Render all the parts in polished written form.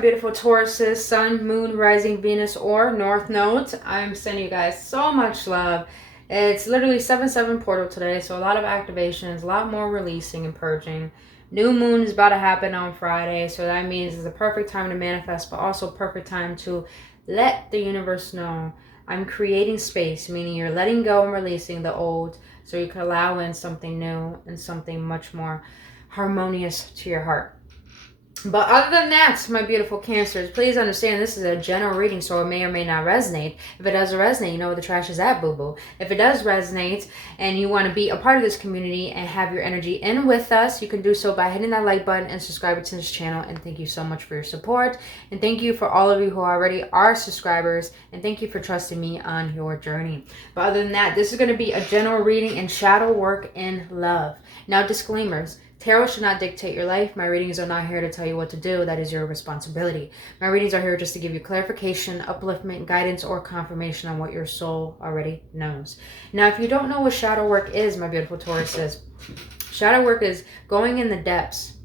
beautiful Tauruses, Sun, Moon, Rising, Venus, or North Node. I'm sending you guys so much love. It's literally 7/7 portal today, so a lot of activations, a lot more releasing and purging. New moon is about to happen on Friday, so that means it's a perfect time to manifest, but also perfect time to let the universe know I'm creating space, meaning you're letting go and releasing the old so you can allow in something new and something much more harmonious to your heart. But other than that, my beautiful Cancers, please understand this is a general reading, so it may or may not resonate. If it doesn't resonate, you know where the trash is at, boo-boo. If it does resonate and you want to be a part of this community and have your energy in with us, you can do so by hitting that like button and subscribing to this channel. And thank you so much for your support. And thank you for all of you who already are subscribers. And thank you for trusting me on your journey. But other than that, this is going to be a general reading and shadow work in love. Now, disclaimers. Tarot should not dictate your life. My readings are not here to tell you what to do. That is your responsibility. My readings are here just to give you clarification, upliftment, guidance, or confirmation on what your soul already knows. Now, if you don't know what shadow work is, my beautiful Tauruses, shadow work is going in the depths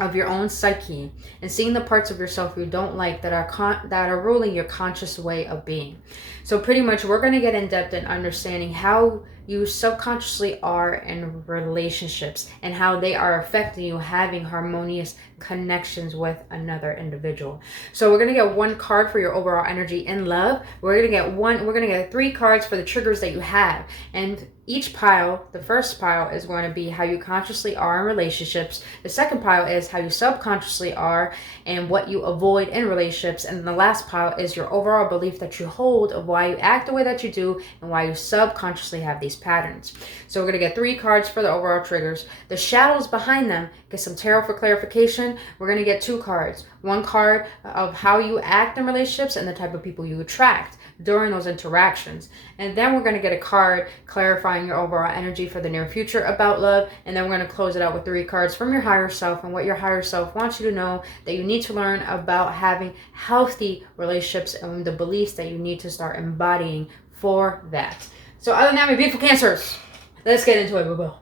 of your own psyche and seeing the parts of yourself you don't like that are ruling your conscious way of being. So pretty much we're going to get in depth in understanding how you subconsciously are in relationships and how they are affecting you having harmonious connections with another individual. So we're going to get one card for your overall energy in love. We're going to get 3 cards for the triggers that you have. And each pile, the first pile is going to be how you consciously are in relationships. The second pile is how you subconsciously are and what you avoid in relationships. And the last pile is your overall belief that you hold of why you act the way that you do and why you subconsciously have these patterns. So we're going to get 3 cards for the overall triggers. The shadows behind them, get some tarot for clarification. We're going to get 2 cards. One card of how you act in relationships and the type of people you attract during those interactions. And then we're going to get a card clarifying your overall energy for the near future about love. And then we're going to close it out with 3 cards from your higher self and what your higher self wants you to know that you need to learn about having healthy relationships and the beliefs that you need to start embodying for that. So other than that, my beautiful Cancers, let's get into it, boo-boo.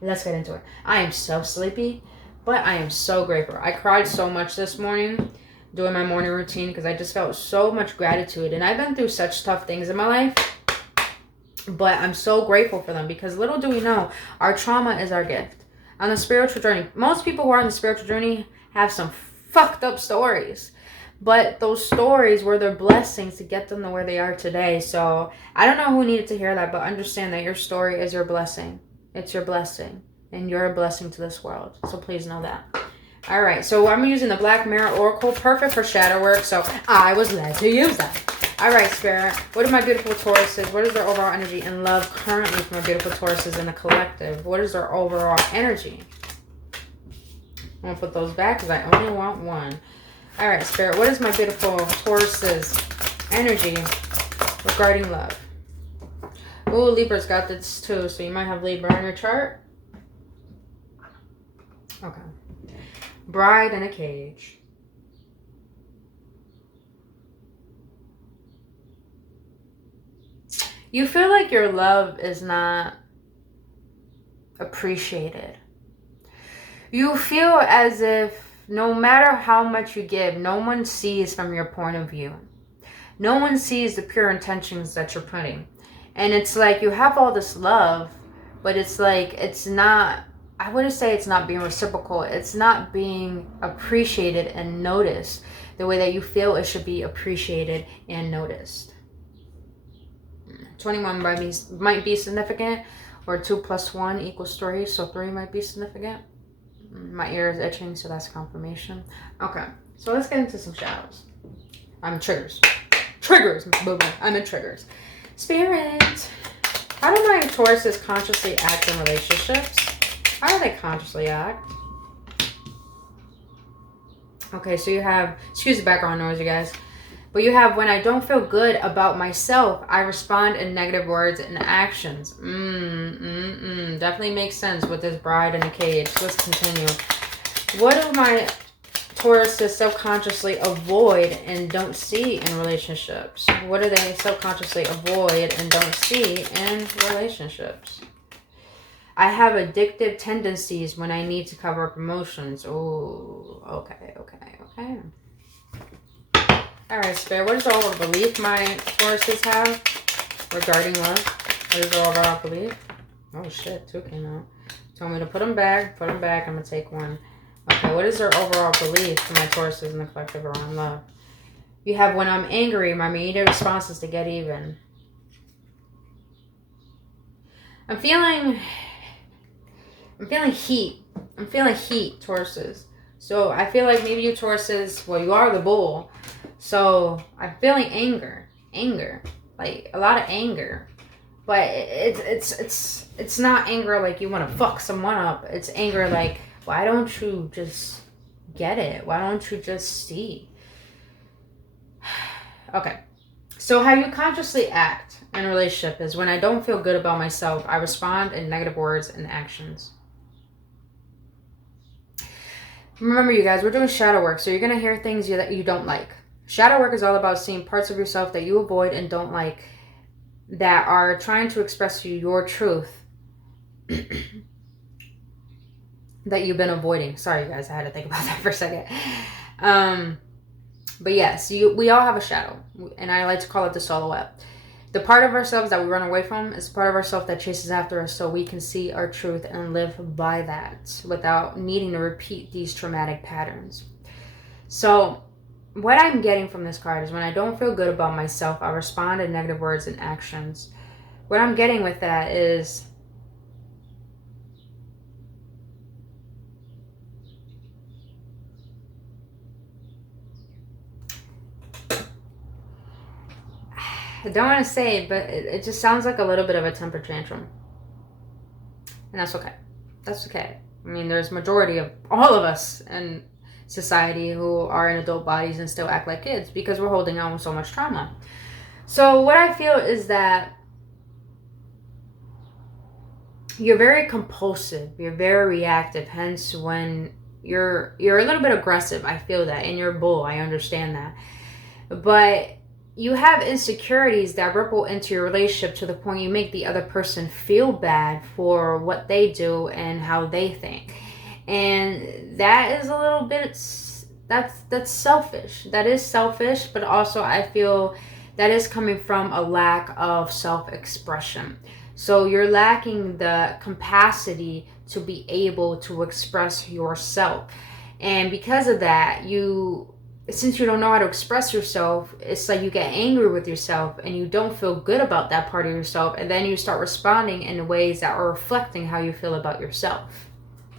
Let's get into it. I am so sleepy, but I am so grateful. I cried so much this morning doing my morning routine because I just felt so much gratitude. And I've been through such tough things in my life, but I'm so grateful for them because little do we know, our trauma is our gift. On the spiritual journey, most people who are on the spiritual journey have some fucked up stories. But those stories were their blessings to get them to where they are today. So I don't know who needed to hear that, but understand that your story is your blessing. It's your blessing. And you're a blessing to this world. So please know that. All right. So I'm using the Black Mirror Oracle. Perfect for shadow work. So I was led to use that. All right, Spirit. What are my beautiful Tauruses? What is their overall energy and love currently for my beautiful Tauruses in the collective? What is their overall energy? I'm going to put those back because I only want one. All right, Spirit. What is my beautiful Tauruses energy regarding love? Oh, Libra's got this too. So you might have Libra on your chart. Okay. Bride in a cage. You feel like your love is not appreciated. You feel as if no matter how much you give, no one sees from your point of view. No one sees the pure intentions that you're putting. And it's like you have all this love, but it's like it's not, I wouldn't say it's not being reciprocal. It's not being appreciated and noticed the way that you feel it should be appreciated and noticed. 21 might be significant, or 2 + 1 = 3, so 3 might be significant. My ear is itching, so that's confirmation. Okay, so let's get into some shadows. Triggers. Triggers, boo-boo. I'm in triggers. Spirit, how do my Tauruses consciously act in relationships? How do they consciously act? Okay, so you have, excuse the background noise, you guys. But you have, when I don't feel good about myself, I respond in negative words and actions. Definitely makes sense with this bride in a cage. Let's continue. What do my Tauruses subconsciously avoid and don't see in relationships? What do they subconsciously avoid and don't see in relationships? I have addictive tendencies when I need to cover up emotions. Oh, okay. All right, Spirit. What is the overall belief my Tauruses have regarding love? What is the overall belief? Oh, shit. 2 came out. Told me to put them back. Put them back. I'm going to take 1. Okay, what is their overall belief for my Tauruses in the collective around love? You have, when I'm angry, my immediate response is to get even. I'm feeling heat. I'm feeling heat, Tauruses. So I feel like maybe you Tauruses, well, you are the bull. So I'm feeling anger. Like a lot of anger. But it's not anger like you want to fuck someone up. It's anger like, why don't you just get it? Why don't you just see? Okay. So how you consciously act in a relationship is when I don't feel good about myself, I respond in negative words and actions. Remember, you guys, we're doing shadow work, so you're going to hear things that you don't like. Shadow work is all about seeing parts of yourself that you avoid and don't like, that are trying to express to you your truth that you've been avoiding. Sorry, guys, I had to think about that for a second. But yes, we all have a shadow, and I like to call it the silhouette. The part of ourselves that we run away from is part of ourselves that chases after us so we can see our truth and live by that without needing to repeat these traumatic patterns. So what I'm getting from this card is when I don't feel good about myself, I respond in negative words and actions. What I'm getting with that is I don't want to say it, but it just sounds like a little bit of a temper tantrum. And that's okay. That's okay. I mean, there's majority of all of us in society who are in adult bodies and still act like kids because we're holding on with so much trauma. So what I feel is that you're very compulsive. You're very reactive. Hence, when you're a little bit aggressive, I feel that. And you're a bull. I understand that. But you have insecurities that ripple into your relationship to the point you make the other person feel bad for what they do and how they think. And that is a little bit, that's selfish. That is selfish, but also I feel that is coming from a lack of self-expression. So you're lacking the capacity to be able to express yourself. And because of that, since you don't know how to express yourself, it's like you get angry with yourself and you don't feel good about that part of yourself. And then you start responding in ways that are reflecting how you feel about yourself.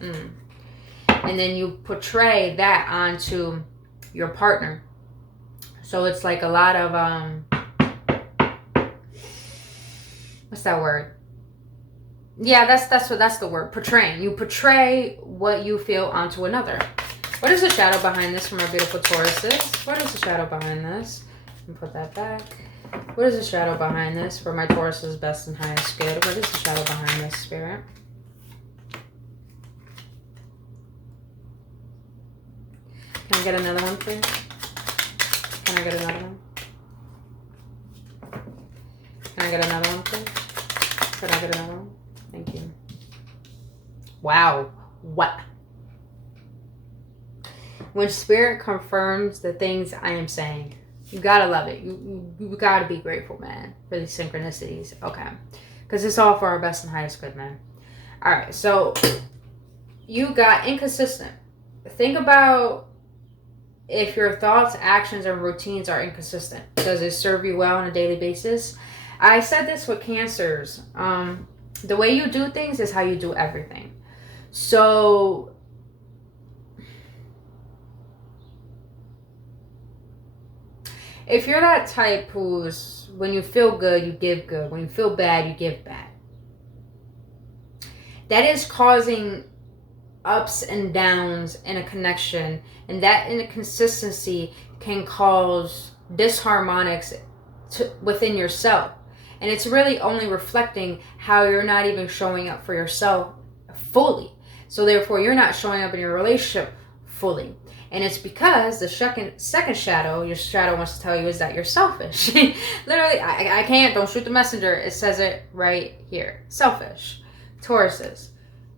And then you portray that onto your partner. So it's like a lot of, what's that word? Yeah, that's the word, portraying. You portray what you feel onto another. What is the shadow behind this for my beautiful Tauruses? What is the shadow behind this? And put that back. What is the shadow behind this for my Taurus's best and highest good? What is the shadow behind this, Spirit? Can I get another one, please? Can I get another one? Can I get another one, please? Can I get another one? Thank you. Wow. What? When Spirit confirms the things I am saying, you gotta love it. You gotta be grateful, man, for these synchronicities. Okay. Because it's all for our best and highest good, man. Alright, so you got inconsistent. Think about if your thoughts, actions, and routines are inconsistent. Does it serve you well on a daily basis? I said this with Cancers. The way you do things is how you do everything. So if you're that type who's, when you feel good, you give good. When you feel bad, you give bad. That is causing ups and downs in a connection. And that inconsistency can cause disharmonics within yourself. And it's really only reflecting how you're not even showing up for yourself fully. So therefore, you're not showing up in your relationship fully. And it's because the second shadow, your shadow wants to tell you is that you're selfish. Literally, I can't, don't shoot the messenger. It says it right here. Selfish. Tauruses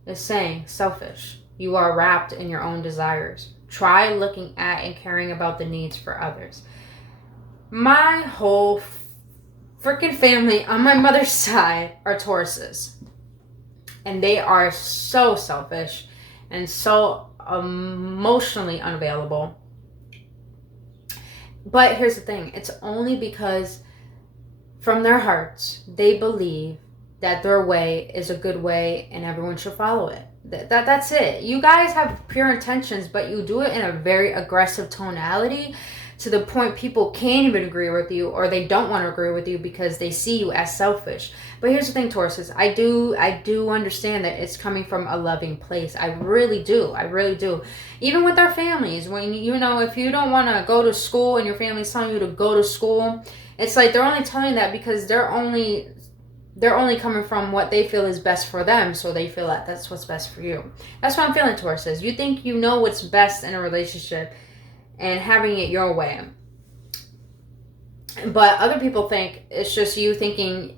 is saying selfish. You are wrapped in your own desires. Try looking at and caring about the needs for others. My whole freaking family on my mother's side are Tauruses. And they are so selfish and so emotionally unavailable. But here's the thing. It's only because from their hearts, they believe that their way is a good way and everyone should follow it. That's it. You guys have pure intentions, but you do it in a very aggressive tonality to the point people can't even agree with you, or they don't want to agree with you because they see you as selfish. But here's the thing, Tauruses, I do understand that it's coming from a loving place. I really do. Even with our families, when if you don't want to go to school and your family's telling you to go to school, it's like they're only telling that because they're only coming from what they feel is best for them, so they feel that that's what's best for you. That's what I'm feeling, Tauruses. You think you know what's best in a relationship and having it your way. But other people think it's just you thinking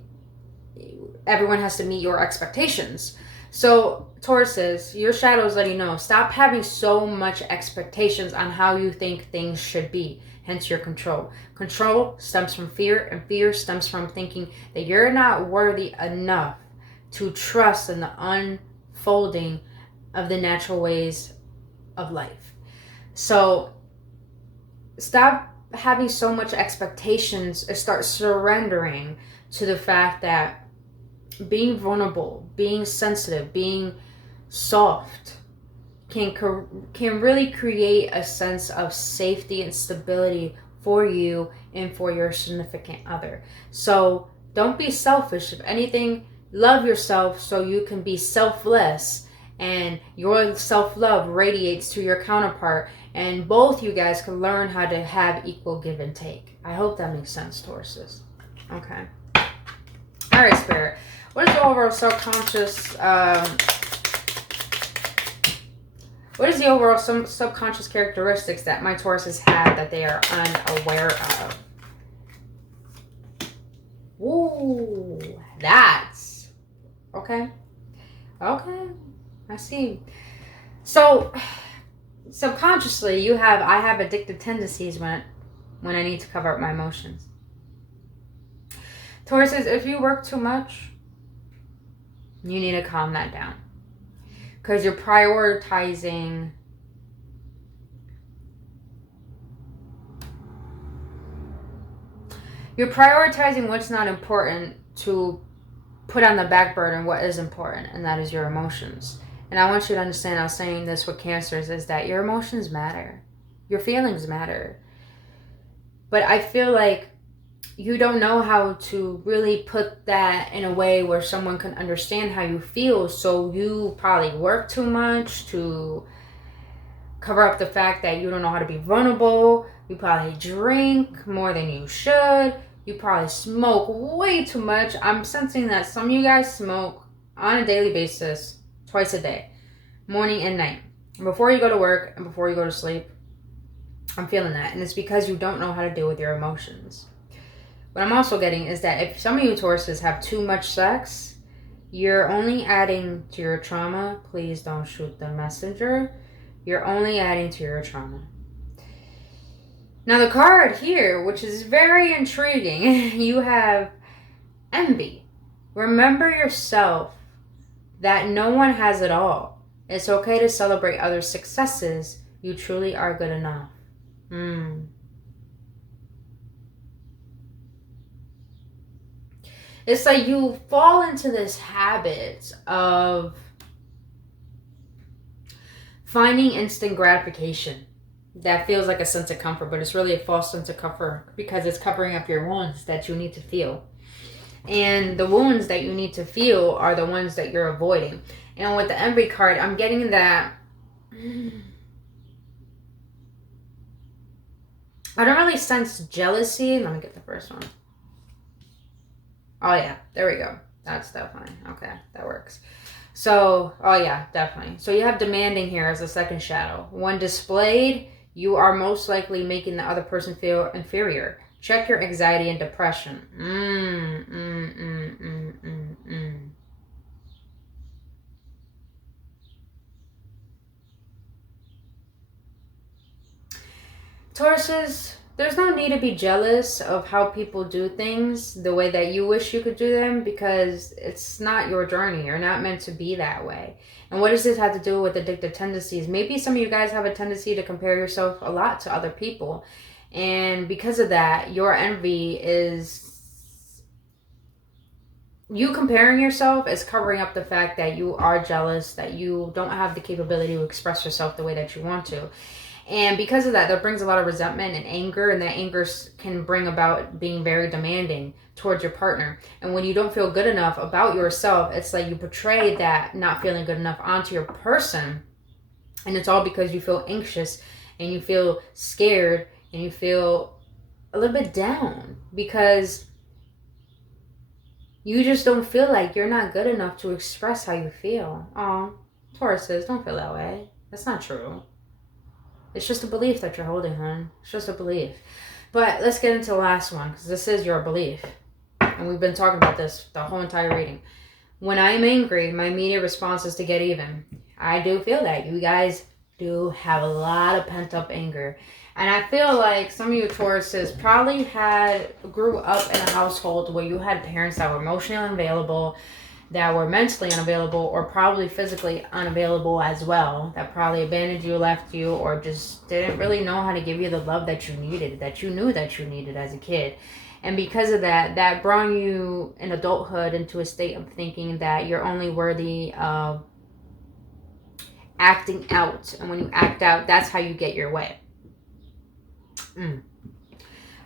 everyone has to meet your expectations. So, Tauruses, your shadow is letting you know, stop having so much expectations on how you think things should be. Hence your control. Control stems from fear, and fear stems from thinking that you're not worthy enough to trust in the unfolding of the natural ways of life. So stop having so much expectations and start surrendering to the fact that being vulnerable, being sensitive, being soft can really create a sense of safety and stability for you and for your significant other. So don't be selfish. If anything, love yourself so you can be selfless, and your self-love radiates to your counterpart, and both you guys can learn how to have equal give and take. I hope that makes sense, Tauruses. Okay. All right, Spirit. What is the overall subconscious? What is the overall subconscious characteristics that my Tauruses have that they are unaware of? Ooh, that's okay. Okay, I see. So subconsciously, I have addictive tendencies when I need to cover up my emotions. Tauruses, if you work too much, you need to calm that down. Because you're prioritizing what's not important to put on the back burner what is important, and that is your emotions. And I want you to understand, I was saying this with Cancers, is that your emotions matter. Your feelings matter. But I feel like you don't know how to really put that in a way where someone can understand how you feel, so you probably work too much to cover up the fact that you don't know how to be vulnerable. You probably drink more than you should. You probably smoke way too much. I'm sensing that some of you guys smoke on a daily basis, twice a day, morning and night, before you go to work and before you go to sleep. I'm feeling that, and it's because you don't know how to deal with your emotions. What I'm also getting is that if some of you Tauruses have too much sex, you're only adding to your trauma. Please don't shoot the messenger. You're only adding to your trauma. Now the card here, which is very intriguing, you have envy. Remember yourself that no one has it all. It's okay to celebrate others' successes. You truly are good enough. It's like you fall into this habit of finding instant gratification that feels like a sense of comfort, but it's really a false sense of comfort because it's covering up your wounds that you need to feel. And the wounds that you need to feel are the ones that you're avoiding. And with the envy card, I'm getting that I don't really sense jealousy. Let me get the first one. Oh yeah, there we go. That's definitely, okay, that works. So, oh yeah, definitely. So you have demanding here as the second shadow. When displayed, you are most likely making the other person feel inferior. Check your anxiety and depression. Tauruses, there's no need to be jealous of how people do things the way that you wish you could do them, because it's not your journey. You're not meant to be that way. And what does this have to do with addictive tendencies? Maybe some of you guys have a tendency to compare yourself a lot to other people. And because of that, your envy is... you comparing yourself is covering up the fact that you are jealous, that you don't have the capability to express yourself the way that you want to. And because of that brings a lot of resentment and anger, and that anger can bring about being very demanding towards your partner. And when you don't feel good enough about yourself, it's like you portray that not feeling good enough onto your person. And it's all because you feel anxious and you feel scared and you feel a little bit down because you just don't feel like you're not good enough to express how you feel. Oh, Tauruses, don't feel that way. That's not true. It's just a belief that you're holding, hon. It's just a belief. But let's get into the last one, because this is your belief. And we've been talking about this the whole entire reading. When I am angry, my immediate response is to get even. I do feel that. You guys do have a lot of pent-up anger. And I feel like some of you Tauruses probably grew up in a household where you had parents that were emotionally unavailable, that were mentally unavailable, or probably physically unavailable as well, that probably abandoned you, left you, or just didn't really know how to give you the love that you needed, that you knew that you needed as a kid. And because of that, that brought you in adulthood into a state of thinking that you're only worthy of acting out. And when you act out, that's how you get your way.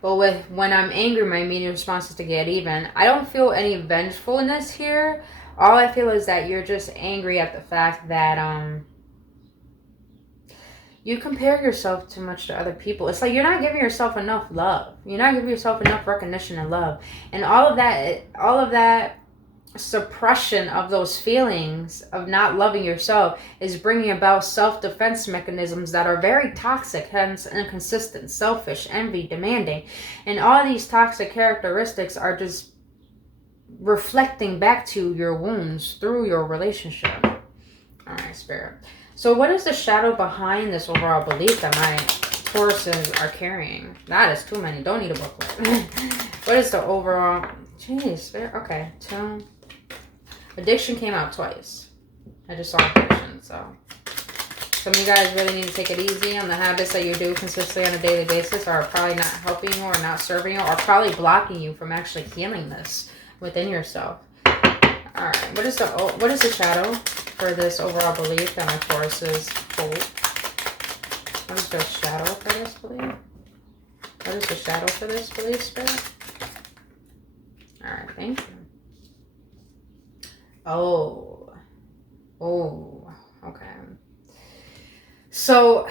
But when I'm angry, my immediate response is to get even. I don't feel any vengefulness here. All I feel is that you're just angry at the fact that you compare yourself too much to other people. It's like you're not giving yourself enough love. You're not giving yourself enough recognition and love. And all of that suppression of those feelings of not loving yourself is bringing about self-defense mechanisms that are very toxic, hence inconsistent, selfish, envy, demanding. And all these toxic characteristics are just reflecting back to your wounds through your relationship. All right, Spirit. So what is the shadow behind this overall belief that my Tauruses are carrying? That is too many. Don't need a booklet. What is the overall... Jeez, Spirit. Okay, addiction came out twice. I just saw addiction, so some of you guys really need to take it easy on the habits that you do consistently on a daily basis are probably not helping you or not serving you or probably blocking you from actually healing this within yourself. All right, what is the shadow for this overall belief that my Tauruses hold? What is the shadow for this belief? What is the shadow for this belief, Spirit? All right, thank you. Oh, okay. So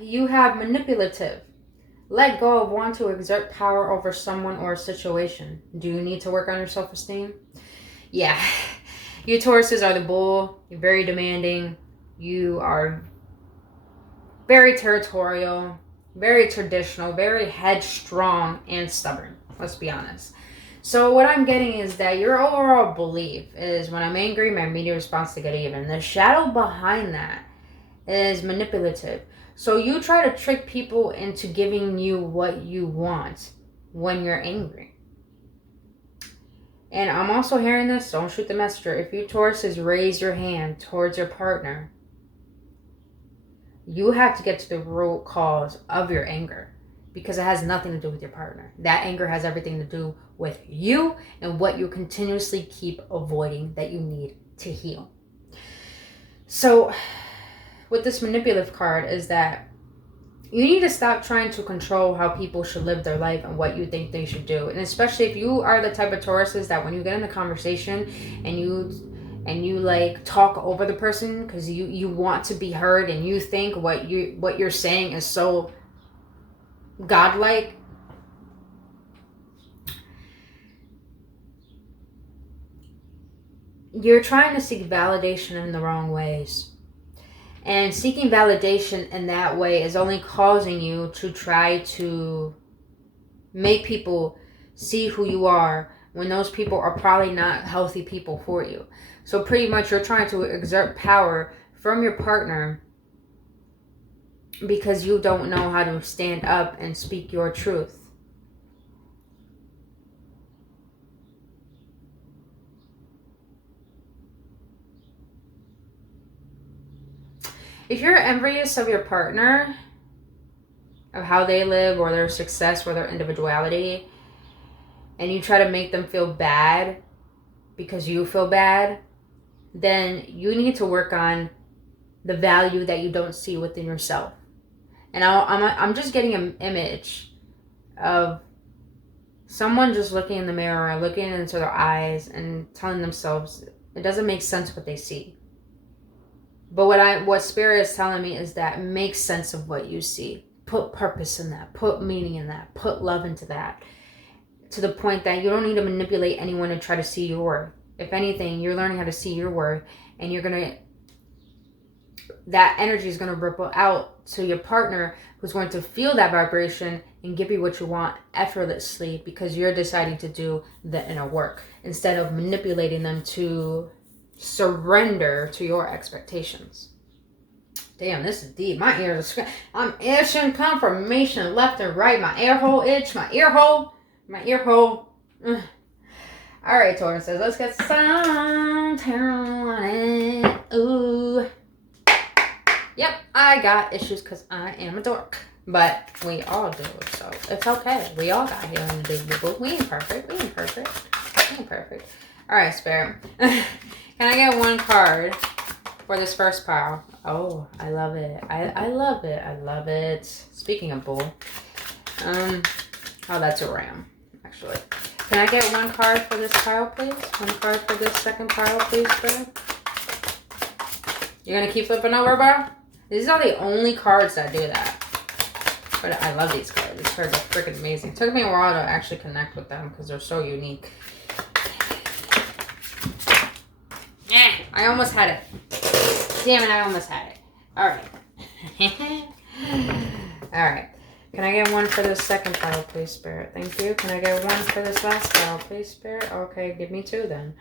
you have manipulative. Let go of want to exert power over someone or a situation. Do you need to work on your self-esteem? Yeah. You Tauruses are the bull. You're very demanding. You are very territorial, very traditional, very headstrong, and stubborn. Let's be honest. So what I'm getting is that your overall belief is when I'm angry, my immediate response is to get even. The shadow behind that is manipulative. So you try to trick people into giving you what you want when you're angry. And I'm also hearing this, don't shoot the messenger. If you Tauruses raise your hand towards your partner, you have to get to the root cause of your anger. Because it has nothing to do with your partner. That anger has everything to do with you and what you continuously keep avoiding that you need to heal. So with this manipulative card is that you need to stop trying to control how people should live their life and what you think they should do. And especially if you are the type of Tauruses that when you get in the conversation and you like talk over the person because you want to be heard and you think what you're saying is so godlike, you're trying to seek validation in the wrong ways. And seeking validation in that way is only causing you to try to make people see who you are when those people are probably not healthy people for you. So pretty much you're trying to exert power from your partner because you don't know how to stand up and speak your truth. If you're envious of your partner, of how they live or their success or their individuality, and you try to make them feel bad because you feel bad, then you need to work on the value that you don't see within yourself. And I'm just getting an image of someone just looking in the mirror, looking into their eyes and telling themselves it doesn't make sense what they see. But what Spirit is telling me is that make sense of what you see. Put purpose in that. Put meaning in that. Put love into that. To the point that you don't need to manipulate anyone to try to see your worth. If anything, you're learning how to see your worth, and that energy is going to ripple out to your partner, who's going to feel that vibration and give you what you want effortlessly, because you're deciding to do the inner work instead of manipulating them to surrender to your expectations. Damn, this is deep. My ears are I'm itching confirmation left and right. My ear hole itch. My ear hole. Ugh. All right, Taurus says, let's get some tarot on it. Ooh. Yep, I got issues because I am a dork. But we all do, so it's okay. We all got healing to do. We ain't perfect. All right, Spirit. Can I get one card for this first pile? Oh, I love it. I love it. Speaking of bull. Oh, that's a ram, actually. Can I get one card for this pile, please? One card for this second pile, please, Spirit? You're going to keep flipping over, bro? These are the only cards that do that. But I love these cards. These cards are freaking amazing. It took me a while to actually connect with them because they're so unique. I almost had it. Damn it, I almost had it. Alright. Alright. Can I get one for this second pile, please, Spirit? Thank you. Can I get one for this last pile, please, Spirit? Okay, give me two then.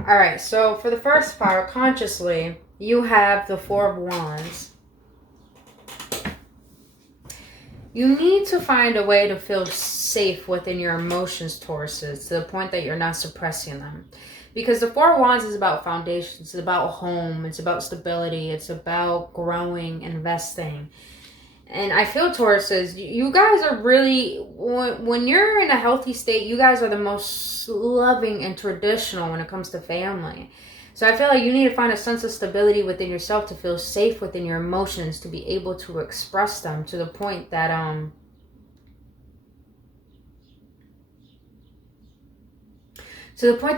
Alright, so for the first pile, consciously, you have the Four of Wands. You need to find a way to feel safe within your emotions, Tauruses, to the point that you're not suppressing them. Because the Four of Wands is about foundations, it's about home, it's about stability, it's about growing, investing. And I feel, Tauruses, you guys are really, when you're in a healthy state, you guys are the most loving and traditional when it comes to family. So I feel like you need to find a sense of stability within yourself to feel safe within your emotions, to be able to express them to the point that,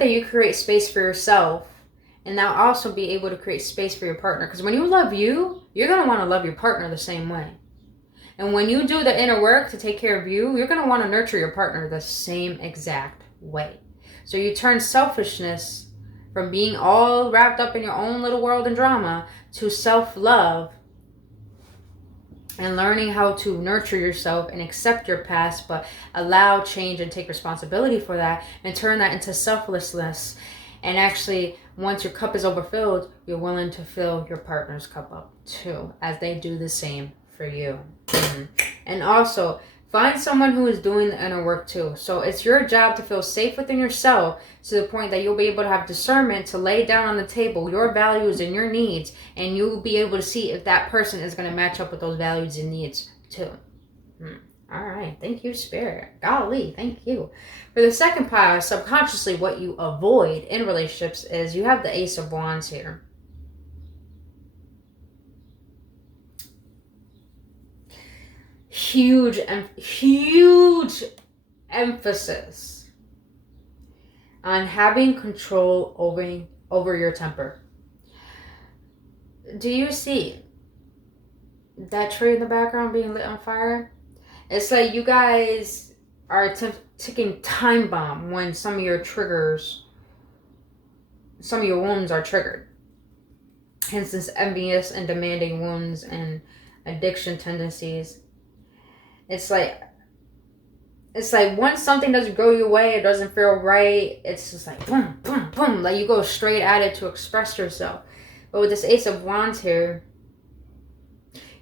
you create space for yourself, and now also be able to create space for your partner. Because when you love you, you're going to want to love your partner the same way. And when you do the inner work to take care of you, you're going to want to nurture your partner the same exact way. So you turn selfishness from being all wrapped up in your own little world and drama to self-love and learning how to nurture yourself and accept your past, but allow change and take responsibility for that and turn that into selflessness. And actually, once your cup is overfilled, you're willing to fill your partner's cup up too, as they do the same for you. And also, find someone who is doing the inner work too. So it's your job to feel safe within yourself to the point that you'll be able to have discernment to lay down on the table your values and your needs, and you'll be able to see if that person is going to match up with those values and needs too. All right. Thank you, Spirit. Golly, thank you. For the second pile, subconsciously what you avoid in relationships is you have the Ace of Wands here. Huge emphasis on having control over your temper. Do you see that tree in the background being lit on fire? It's like you guys are ticking time bomb when some of your wounds are triggered. Hence this envious and demanding wounds and addiction tendencies. It's like it's like once something doesn't go your way, it doesn't feel right, it's just like boom, boom, boom. Like you go straight at it to express yourself. But with this Ace of Wands here,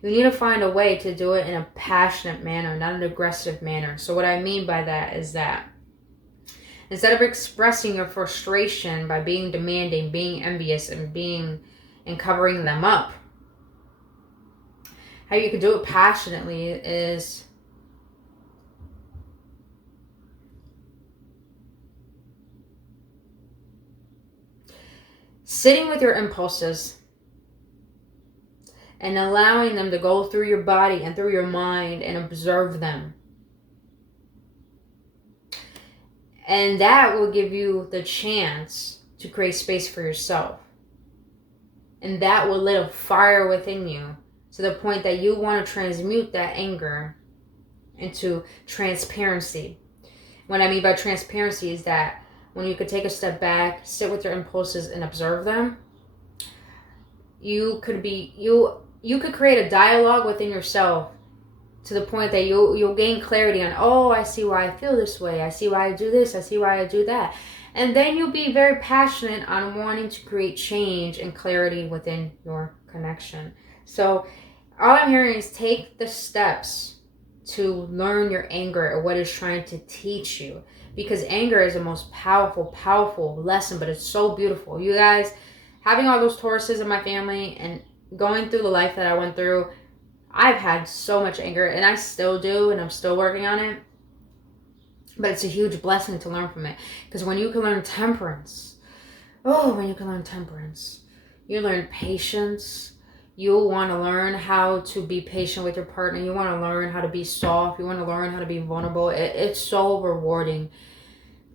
you need to find a way to do it in a passionate manner, not an aggressive manner. So what I mean by that is that instead of expressing your frustration by being demanding, being envious, and covering them up, how you can do it passionately is sitting with your impulses and allowing them to go through your body and through your mind and observe them. And that will give you the chance to create space for yourself. And that will lit a fire within you to the point that you want to transmute that anger into transparency. What I mean by transparency is that when you could take a step back, sit with your impulses and observe them, you could create a dialogue within yourself to the point that you'll gain clarity on, oh, I see why I feel this way. I see why I do this. I see why I do that. And then you'll be very passionate on wanting to create change and clarity within your connection. So all I'm hearing is take the steps to learn your anger or what it's trying to teach you. Because anger is the most powerful, powerful lesson, but it's so beautiful. You guys, having all those Tauruses in my family and going through the life that I went through, I've had so much anger, and I still do, and I'm still working on it. But it's a huge blessing to learn from it. Because when you can learn temperance, you learn patience. You want to learn how to be patient with your partner. You want to learn how to be soft. You want to learn how to be vulnerable. It's so rewarding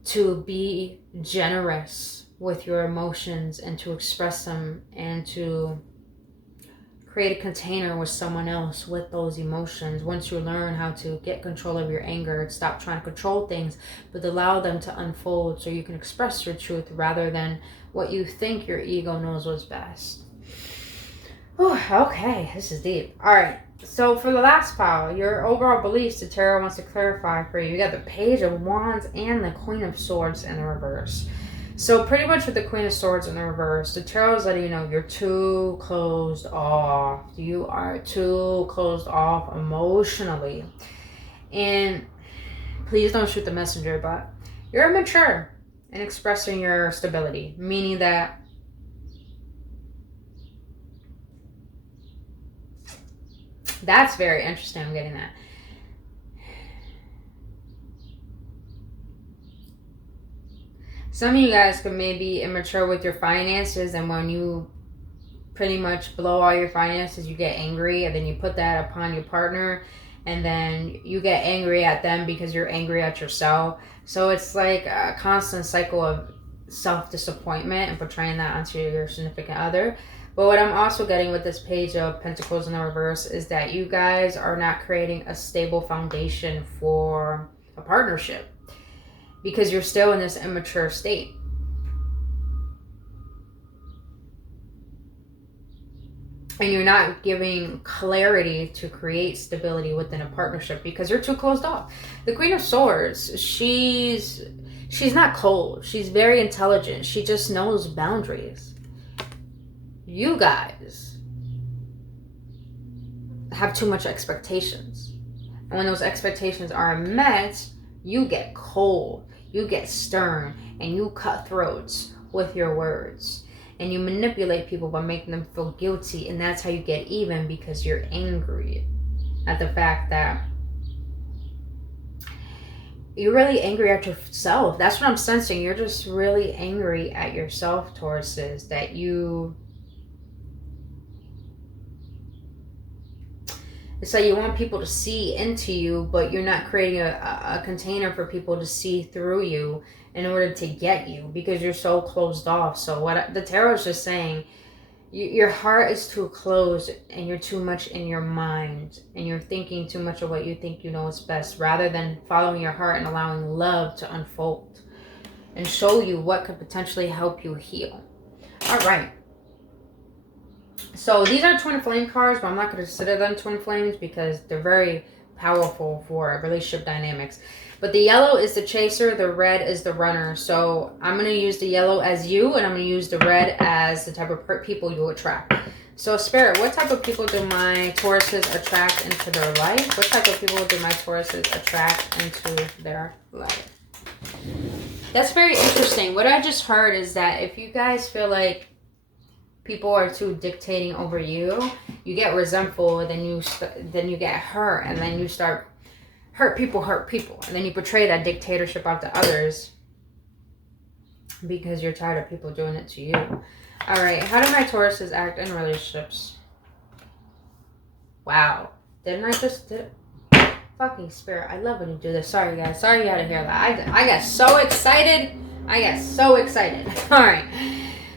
to be generous with your emotions and to express them and to create a container with someone else with those emotions. Once you learn how to get control of your anger, stop trying to control things, but allow them to unfold so you can express your truth rather than what you think your ego knows what's best. Oh, okay, this is deep. All right, so for the last pile, your overall beliefs, the tarot wants to clarify for you. You got the Page of Wands and the Queen of Swords in the reverse. So pretty much with the Queen of Swords in the reverse, the tarot is letting you know you're too closed off. You are too closed off emotionally. And please don't shoot the messenger, but you're immature in expressing your stability, meaning that that's very interesting. I'm getting that. Some of you guys could maybe immature with your finances, and when you pretty much blow all your finances, you get angry, and then you put that upon your partner, and then you get angry at them because you're angry at yourself. So it's like a constant cycle of self-disappointment and portraying that onto your significant other. But what I'm also getting with this Page of Pentacles in the reverse is that you guys are not creating a stable foundation for a partnership because you're still in this immature state. And you're not giving clarity to create stability within a partnership because you're too closed off. The Queen of Swords, she's not cold. She's very intelligent. She just knows boundaries. You guys have too much expectations. And when those expectations aren't met, you get cold, you get stern, and you cut throats with your words. And you manipulate people by making them feel guilty, and that's how you get even because you're angry at the fact that you're really angry at yourself. That's what I'm sensing. You're just really angry at yourself, Tauruses, that it's like you want people to see into you, but you're not creating a container for people to see through you in order to get you because you're so closed off. So what the tarot is just saying, your heart is too closed and you're too much in your mind and you're thinking too much of what you think you know is best rather than following your heart and allowing love to unfold and show you what could potentially help you heal. All right. So these are twin flame cards, but I'm not going to consider them twin flames because they're very powerful for relationship dynamics. But the yellow is the chaser, the red is the runner. So I'm going to use the yellow as you, and I'm going to use the red as the type of people you attract. So Spirit, what type of people do my Tauruses attract into their life? What type of people do my Tauruses attract into their life? That's very interesting. What I just heard is that if you guys feel like people are too dictating over you, you get resentful, and then you get hurt, and then you start hurt people, and then you portray that dictatorship out to others because you're tired of people doing it to you. All right, how do my Tauruses act in relationships? Wow, didn't I just do it? Fucking Spirit, I love when you do this. Sorry guys, sorry you had to hear that. I got so excited. All right.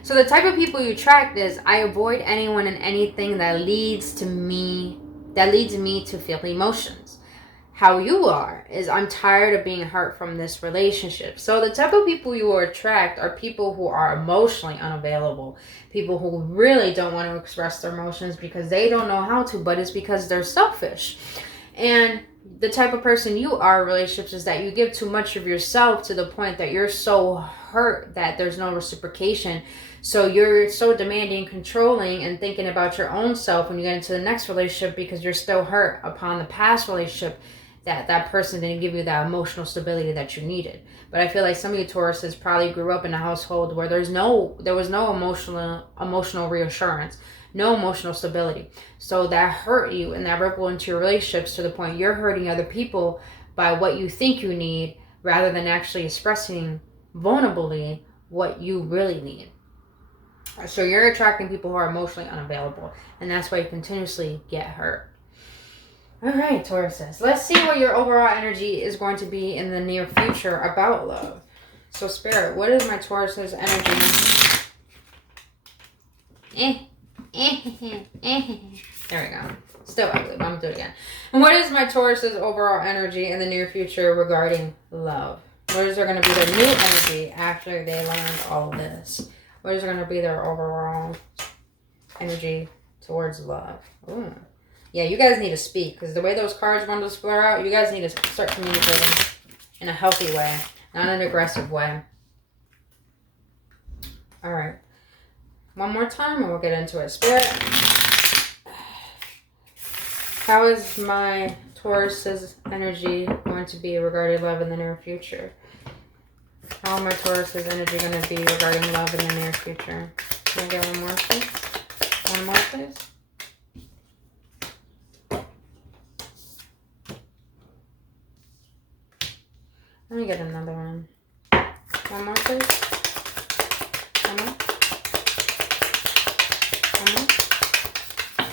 So the type of people you attract is, I avoid anyone and anything that leads me to feel emotions. How you are is, I'm tired of being hurt from this relationship. So the type of people you will attract are people who are emotionally unavailable. People who really don't want to express their emotions because they don't know how to, but it's because they're selfish. And the type of person you are in relationships is that you give too much of yourself to the point that you're so hurt that there's no reciprocation. So you're so demanding, controlling, and thinking about your own self when you get into the next relationship because you're still hurt upon the past relationship that person didn't give you that emotional stability that you needed. But I feel like some of you Tauruses probably grew up in a household where there was no emotional reassurance, no emotional stability. So that hurt you, and that rippled into your relationships to the point you're hurting other people by what you think you need rather than actually expressing vulnerably what you really need. So you're attracting people who are emotionally unavailable, and that's why you continuously get hurt. All right, Tauruses. Let's see what your overall energy is going to be in the near future about love. So Spirit, what is my Taurus's energy? There we go. Still ugly, but I'm going to do it again. And what is my Taurus's overall energy in the near future regarding love? What is there going to be their new energy after they learned all of this? What is going to be their overall energy towards love? Ooh. Yeah, you guys need to speak, because the way those cards want to square out, you guys need to start communicating in a healthy way, not an aggressive way. All right. One more time and we'll get into it. Spirit, how is my Taurus's energy going to be regarding love in the near future? How are my Taurus's energy going to be regarding love in the near future? Can I get one more, please? One more, please? Let me get another one. One more, please. One more. One more.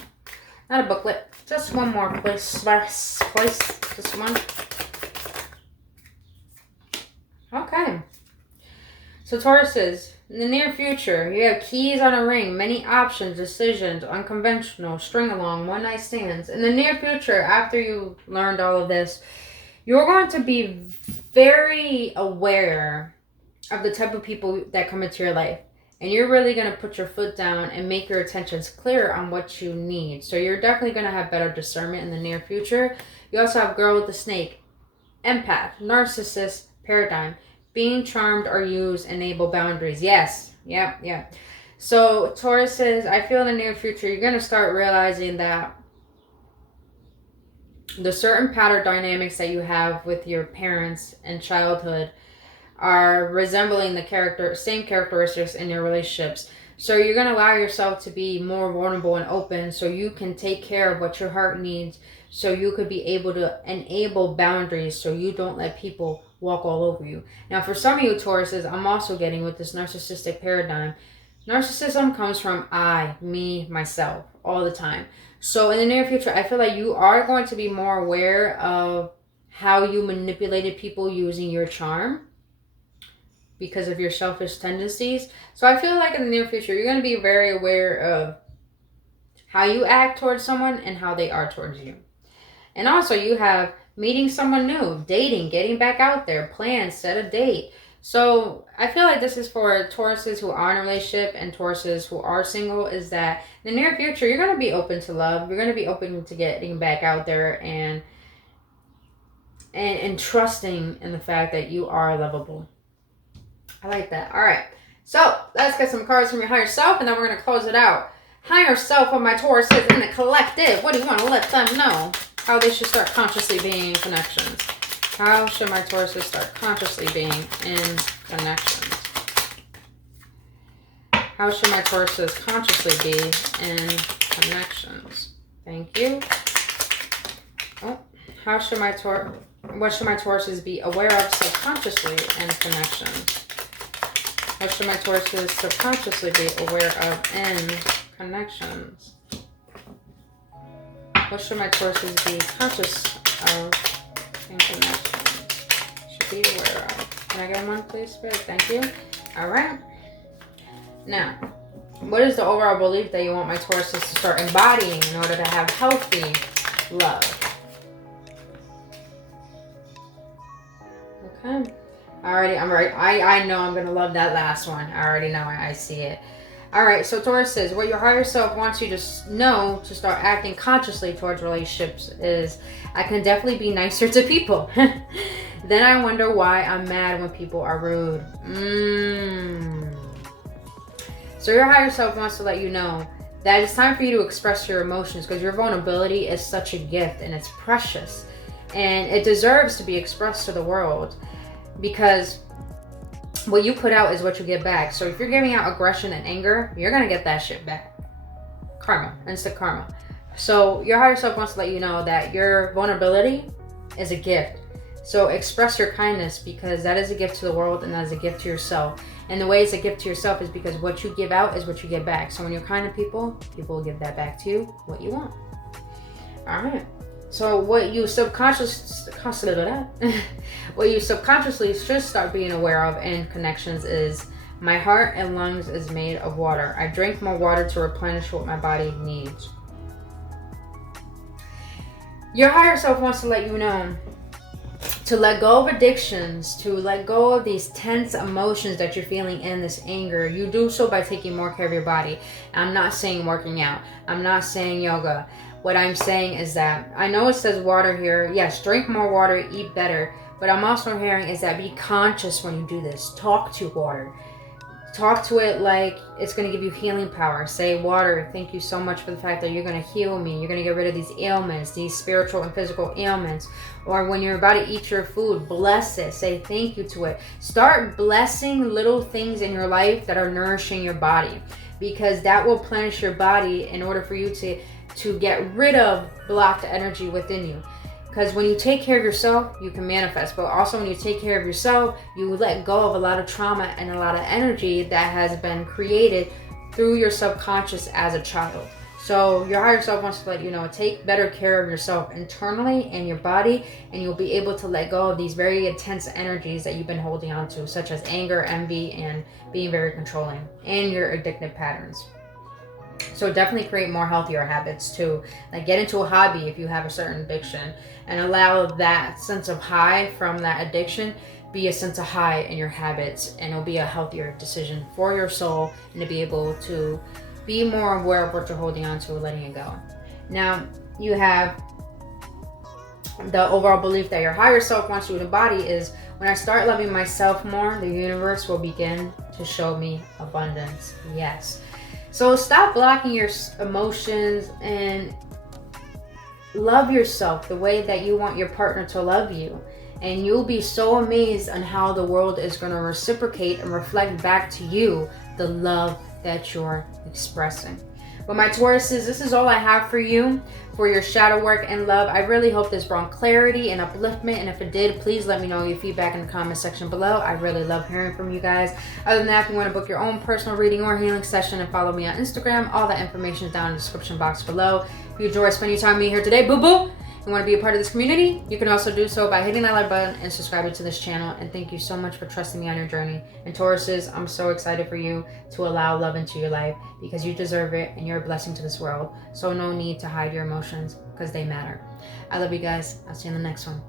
Not a booklet. Just one more, please. Just one. Okay. So Tauruses, in the near future, you have keys on a ring, many options, decisions, unconventional, string along, one night stands. In the near future, after you learned all of this, you're going to be very aware of the type of people that come into your life. And you're really going to put your foot down and make your intentions clear on what you need. So you're definitely going to have better discernment in the near future. You also have girl with the snake, empath, narcissist, paradigm, being charmed or used, enable boundaries. Yes. Yep. So Tauruses, I feel in the near future, you're going to start realizing that the certain pattern dynamics that you have with your parents in childhood are resembling the same characteristics in your relationships. So you're going to allow yourself to be more vulnerable and open so you can take care of what your heart needs, so you could be able to enable boundaries so you don't let people walk all over you. Now, for some of you Tauruses, I'm also getting with this narcissistic paradigm. Narcissism comes from I, me, myself, all the time. So in the near future, I feel like you are going to be more aware of how you manipulated people using your charm because of your selfish tendencies. So I feel like in the near future, you're going to be very aware of how you act towards someone and how they are towards you. And also you have meeting someone new, dating, getting back out there, plans, set a date. So I feel like this is for Tauruses who are in a relationship and Tauruses who are single, is that in the near future, you're going to be open to love. You're going to be open to getting back out there and and trusting in the fact that you are lovable. I like that. All right. So let's get some cards from your higher self, and then we're going to close it out. Higher self of my Tauruses in the collective. What do you want to let them know? How they should start consciously being in connections. How should my Tauruses start consciously being in connections? How should my Tauruses consciously be in connections? Thank you. Oh, what should my Tauruses be aware of subconsciously in connections? What should my Tauruses subconsciously be aware of in connections? What should my Tauruses be conscious of in connections? Should be aware of. Can I get one, please, Spirit? Thank you. All right. Now, what is the overall belief that you want my Tauruses to start embodying in order to have healthy love? Okay. Alrighty, I'm right. I know I'm going to love that last one. I already know. I see it. Alright, so Taurus says, what your higher self wants you to know to start acting consciously towards relationships is, I can definitely be nicer to people. Then I wonder why I'm mad when people are rude. So your higher self wants to let you know that it's time for you to express your emotions, because your vulnerability is such a gift and it's precious. And it deserves to be expressed to the world, because what you put out is what you get back. So if you're giving out aggression and anger, you're going to get that shit back. Karma, instant karma. So your higher self wants to let you know that your vulnerability is a gift. So express your kindness, because that is a gift to the world and that is a gift to yourself. And the way it's a gift to yourself is because what you give out is what you get back. So when you're kind to people, people will give that back to you, what you want. All right. So what you subconsciously should start being aware of in connections is, my heart and lungs is made of water. I drink more water to replenish what my body needs. Your higher self wants to let you know to let go of addictions, to let go of these tense emotions that you're feeling in this anger. You do so by taking more care of your body. I'm not saying working out. I'm not saying yoga. What I'm saying is that, I know it says water here. Yes, drink more water, eat better. But I'm also hearing is that be conscious when you do this. Talk to water. Talk to it like it's going to give you healing power. Say, water, thank you so much for the fact that you're going to heal me. You're going to get rid of these ailments, these spiritual and physical ailments. Or when you're about to eat your food, bless it. Say thank you to it. Start blessing little things in your life that are nourishing your body, because that will replenish your body in order for you to get rid of blocked energy within you. Because when you take care of yourself, you can manifest. But also when you take care of yourself, you let go of a lot of trauma and a lot of energy that has been created through your subconscious as a child. So your higher self wants to let you know, take better care of yourself internally and your body, and you'll be able to let go of these very intense energies that you've been holding on to, such as anger, envy, and being very controlling, and your addictive patterns. So definitely create more healthier habits too. Like get into a hobby if you have a certain addiction, and allow that sense of high from that addiction be a sense of high in your habits, and it'll be a healthier decision for your soul, and to be able to be more aware of what you're holding on to and letting it go. Now you have the overall belief that your higher self wants you to embody is, when I start loving myself more, the universe will begin to show me abundance. Yes. So stop blocking your emotions and love yourself the way that you want your partner to love you. And you'll be so amazed on how the world is going to reciprocate and reflect back to you the love that you're expressing. But my Tauruses, this is all I have for you for your shadow work and love. I really hope this brought clarity and upliftment, and if it did, please let me know your feedback in the comment section below. I really love hearing from you guys. Other than that, if you want to book your own personal reading or healing session and follow me on Instagram, all that information is down in the description box below. If you enjoy spending time with me here today, boo-boo, and want to be a part of this community, you can also do so by hitting that like button and subscribing to this channel. And thank you so much for trusting me on your journey. And Tauruses, I'm so excited for you to allow love into your life, because you deserve it and you're a blessing to this world. So no need to hide your emotions, because they matter. I love you guys. I'll see you in the next one.